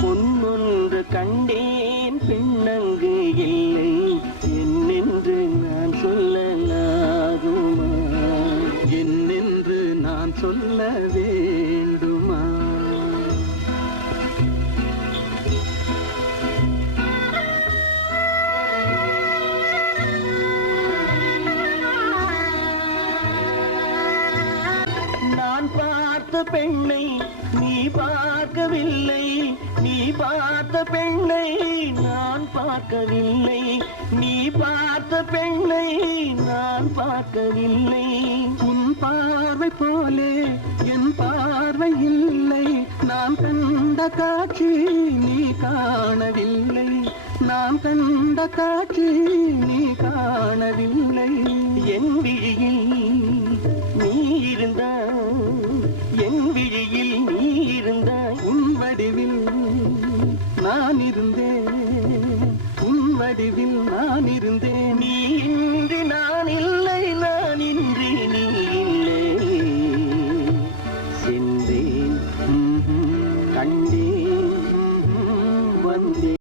பொன்னொன்று கண்டேன் பெண்ணங்கு இல்லை என்னென்று நான் சொல்லலாகுமா? என்னென்று நான் சொல்ல வேண்டுமா? நான் பார்த்த பெண்ணை நீ பார்க்கவில்லை, நீ பார்த்த பெண்ணை நான் பார்க்கவில்லை, நீ பார்த்த பெண்ணை நான் பார்க்கவில்லை. உன் பார்வை போலே என் பார்வை இல்லை, நான் கண்ட காட்சி நீ காணவில்லை, நான் கண்ட காட்சி நீ காணவில்லை. என் விழியில் நீ இருந்தாய், என் விழியில் நீ இருந்தாய், உன் வடிவில் நான் இருந்தேன், உன் வடிவில் நான் இருந்தேன். நீ இன்றி நான் இல்லை, நான் இன்றி நீ இல்லை. சென்றேன், கண்டேன், வந்தேன்.